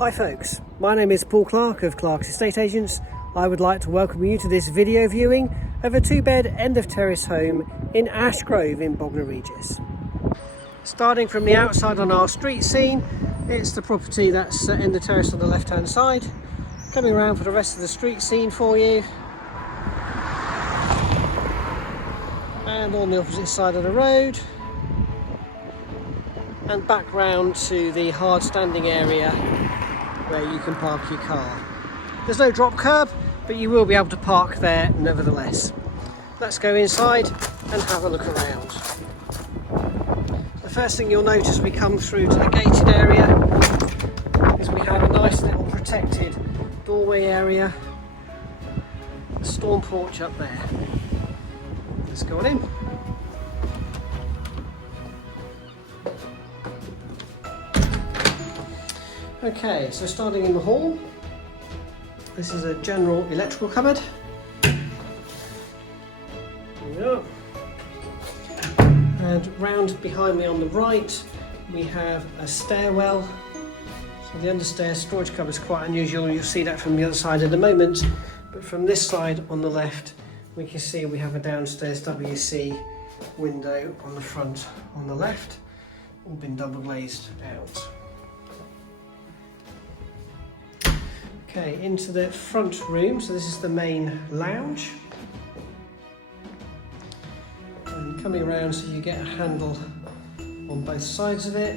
Hi folks, my name is Paul Clarke of Clarke's Estate Agents. I would like to welcome you to this video viewing of a 2-bed end of terrace home in Ash Grove in Bognor Regis. Starting from the outside on our street scene, it's the property that's end of terrace on the left hand side. Coming around for the rest of the street scene for you. And on the opposite side of the road. And back round to the hard standing area where you can park your car. There's no drop curb, but you will be able to park there nevertheless. Let's go inside and have a look around. The first thing you'll notice as we come through to the gated area is we have a nice little protected doorway area, a storm porch up there. Let's go on in. Okay, so starting in the hall, this is a general electrical cupboard. Here we are. And round behind me on the right, we have a stairwell. So the understairs storage cupboard is quite unusual. You'll see that from the other side in a moment. But from this side on the left, we can see we have a downstairs WC window on the front on the left, all been double glazed out. Okay, into the front room, so this is the main lounge. And coming around so you get a handle on both sides of it.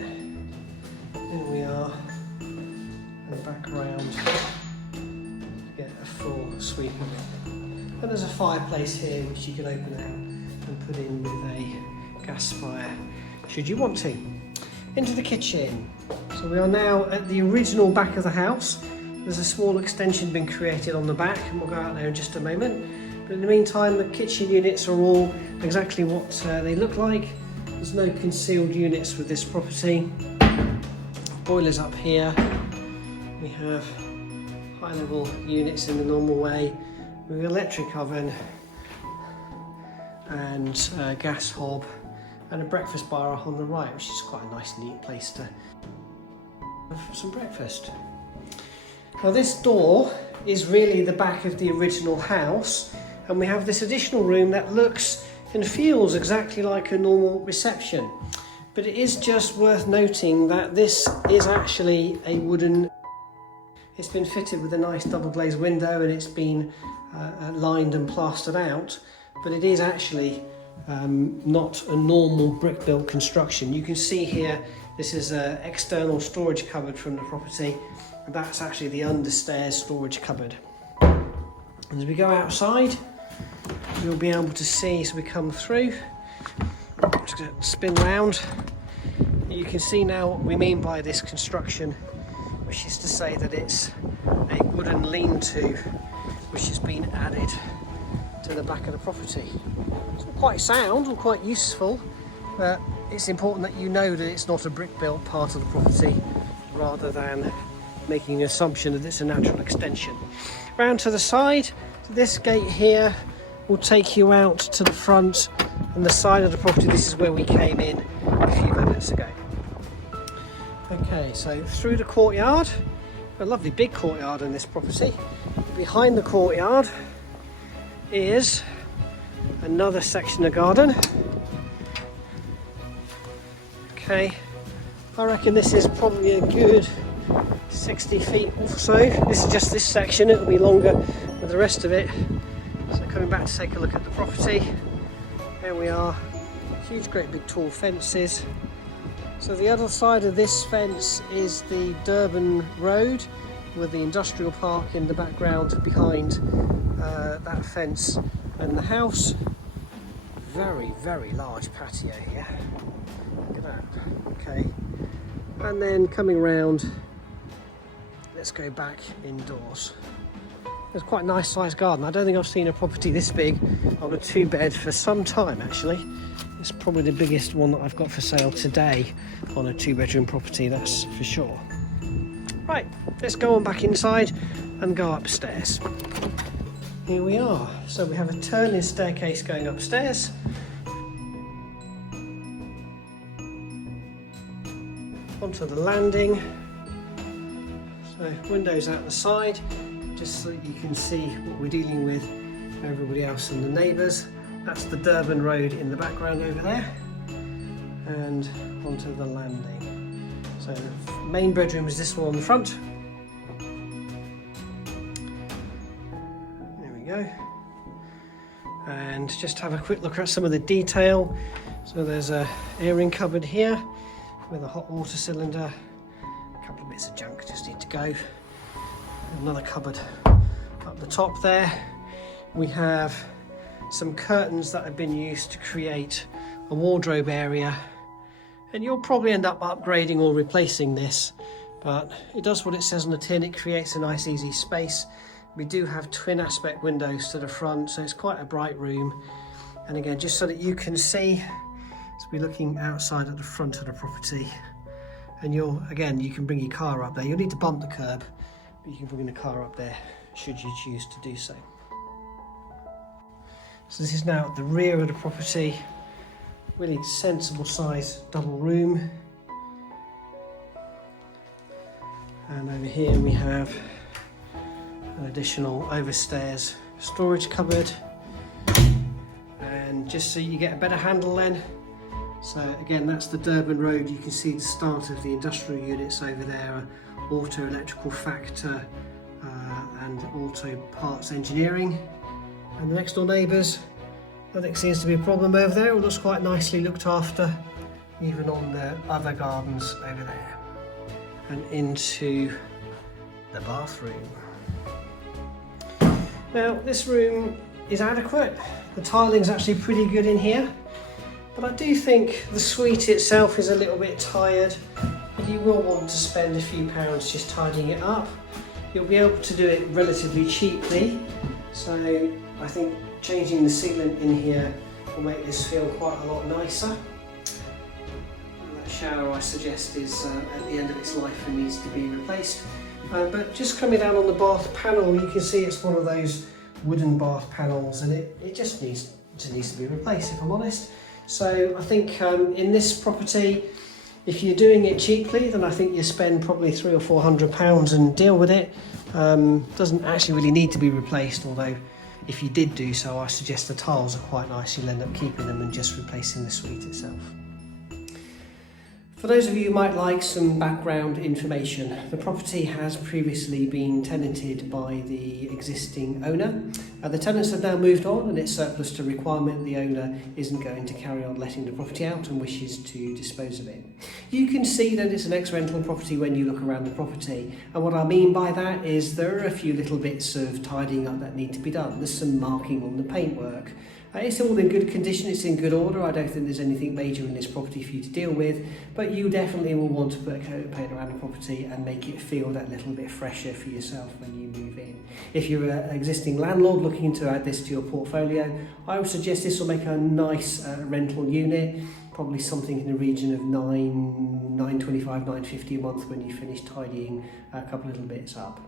Here we are, and back around to get a full sweep of it. And there's a fireplace here which you can open out and put in with a gas fire should you want to. Into the kitchen. So we are now at the original back of the house. There's a small extension been created on the back and we'll go out there in just a moment. But in the meantime, the kitchen units are all exactly what they look like. There's no concealed units with this property. Boilers up here. We have high level units in the normal way with an electric oven and a gas hob and a breakfast bar on the right, which is quite a nice neat place to have some breakfast. Now this door is really the back of the original house, and we have this additional room that looks and feels exactly like a normal reception. But it is just worth noting that this is actually a wooden. It's been fitted with a nice double glazed window and it's been lined and plastered out, but it is actually not a normal brick built construction. You can see here this is an external storage cupboard from the property. And that's actually the understairs storage cupboard. And as we go outside, you'll be able to see as we come through. Just going to spin round. You can see now what we mean by this construction, which is to say that it's a wooden lean-to which has been added to the back of the property. It's quite sound and quite useful, but it's important that you know that it's not a brick-built part of the property rather than making an assumption that it's a natural extension. Round to the side, this gate here will take you out to the front and the side of the property. This is where we came in a few minutes ago. Okay, so through the courtyard, a lovely big courtyard in this property. Behind the courtyard is another section of garden. Okay, I reckon this is probably a good 60 feet or so. This is just this section, it'll be longer with the rest of it. So coming back to take a look at the property, here we are, huge great big tall fences. So the other side of this fence is the Durban Road with the industrial park in the background behind that fence and the house. Very, very large patio here. Look at that. Okay, and then coming round, let's go back indoors. It's quite a nice sized garden. I don't think I've seen a property this big on a 2-bed for some time actually. It's probably the biggest one that I've got for sale today on a 2-bedroom property, that's for sure. Right, let's go on back inside and go upstairs. Here we are. So we have a turning staircase going upstairs. Onto the landing. So So windows out the side, just so you can see what we're dealing with, everybody else and the neighbours. That's the Durban Road in the background over there, and onto the landing. So the main bedroom is this one on the front. There we go. And just have a quick look at some of the detail. So there's a airing cupboard here with a hot water cylinder. A couple of bits of junk just need to go. Another cupboard up the top there. We have some curtains that have been used to create a wardrobe area, and you'll probably end up upgrading or replacing this, but it does what it says on the tin. It creates a nice easy space. We do have twin aspect windows to the front, so it's quite a bright room. And again, just so that you can see, so we're looking outside at the front of the property, and you can bring your car up there. You'll need to bump the curb, but you can bring the car up there should you choose to do so. So this is now at the rear of the property. Really sensible size double room. And over here we have an additional overstairs storage cupboard. And just so you get a better handle then, so again, that's the Durban Road. You can see the start of the industrial units over there, auto electrical factor and auto parts engineering. And the next door neighbours, nothing seems to be a problem over there. It looks quite nicely looked after, even on the other gardens over there. And into the bathroom. Now, this room is adequate. The tiling's actually pretty good in here, but I do think the suite itself is a little bit tired, and you will want to spend a few pounds just tidying it up. You'll be able to do it relatively cheaply, so I think changing the sealant in here will make this feel quite a lot nicer. That shower, I suggest, is at the end of its life and needs to be replaced. But just coming down on the bath panel, you can see it's one of those wooden bath panels, and it just needs to be replaced, if I'm honest. So I think in this property, if you're doing it cheaply, then I think you spend probably £300 or £400 and deal with it. Doesn't actually really need to be replaced, although if you did do so, I suggest the tiles are quite nice. You'll end up keeping them and just replacing the suite itself. For those of you who might like some background information, the property has previously been tenanted by the existing owner. The tenants have now moved on, and it's surplus to requirement. The owner isn't going to carry on letting the property out and wishes to dispose of it. You can see that it's an ex-rental property when you look around the property, and what I mean by that is there are a few little bits of tidying up that need to be done. There's some marking on the paintwork. It's all in good condition, it's in good order. I don't think there's anything major in this property for you to deal with, but you definitely will want to put a coat of paint around the property and make it feel that little bit fresher for yourself when you move in. If you're an existing landlord looking to add this to your portfolio, I would suggest this will make a nice rental unit, probably something in the region of £9.25, £9.50 a month when you finish tidying a couple of little bits up.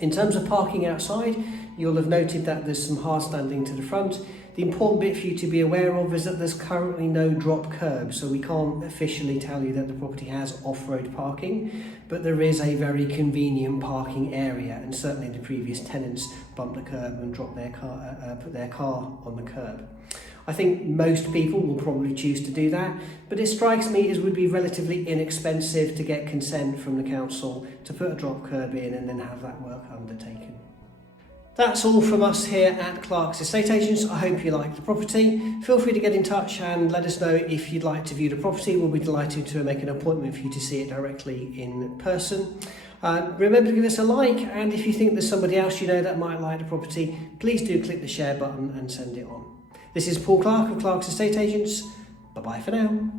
In terms of parking outside, you'll have noted that there's some hard standing to the front. The important bit for you to be aware of is that there's currently no drop curb, so we can't officially tell you that the property has off-road parking, but there is a very convenient parking area, and certainly the previous tenants bumped the curb and dropped their car, put their car on the curb. I think most people will probably choose to do that, but it strikes me as would be relatively inexpensive to get consent from the council to put a drop curb in and then have that work undertaken. That's all from us here at Clarke's Estate Agents. I hope you liked the property. Feel free to get in touch and let us know if you'd like to view the property. We'll be delighted to make an appointment for you to see it directly in person. Remember to give us a like, and if you think there's somebody else you know that might like the property, please do click the share button and send it on. This is Paul Clarke of Clarke's Estate Agents. Bye-bye for now.